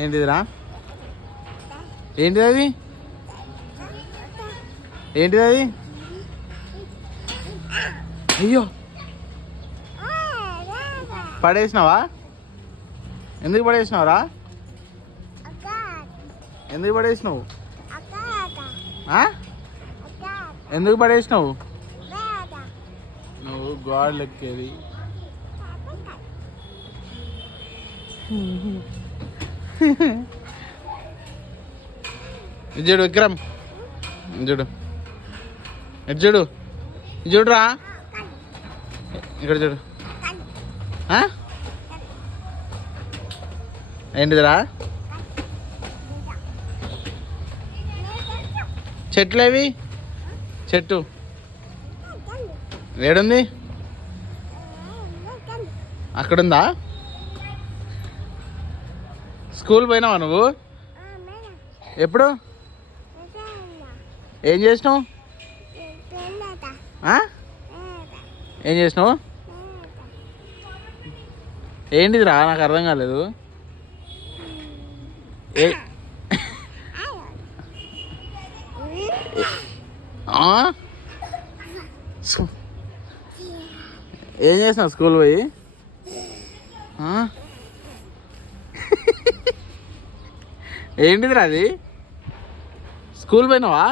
ఏంటిదిరా? ఏంటిది అది? ఏంటిది అది? అయ్యో పడేసినావా? ఎందుకు పడేసినావురా? ఎందుకు పడేసినావు? ఎందుకు పడేసినావు? నువ్వు గాడ్ ఎక్కేది. చూడు విక్రమ్, చూడు ఇటు చూడు, చూడురా ఇక్కడ చూడు. ఏంటిదిరా? చెట్లు ఏవి? చెట్టు ఏడుంది? అక్కడుందా? స్కూల్ పోయినావా నువ్వు? ఎప్పుడు? ఏం చేసినావు? ఏం చేసినావు? ఏంటిదిరా? నాకు అర్థం కాలేదు. ఏం చేసినావు స్కూల్ పోయి? ఏంటిదిరా అది? స్కూల్ పోయినావా?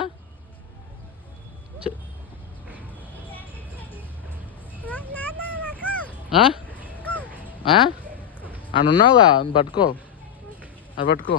అని ఉన్నావుగా, పట్టుకో, అది పట్టుకో.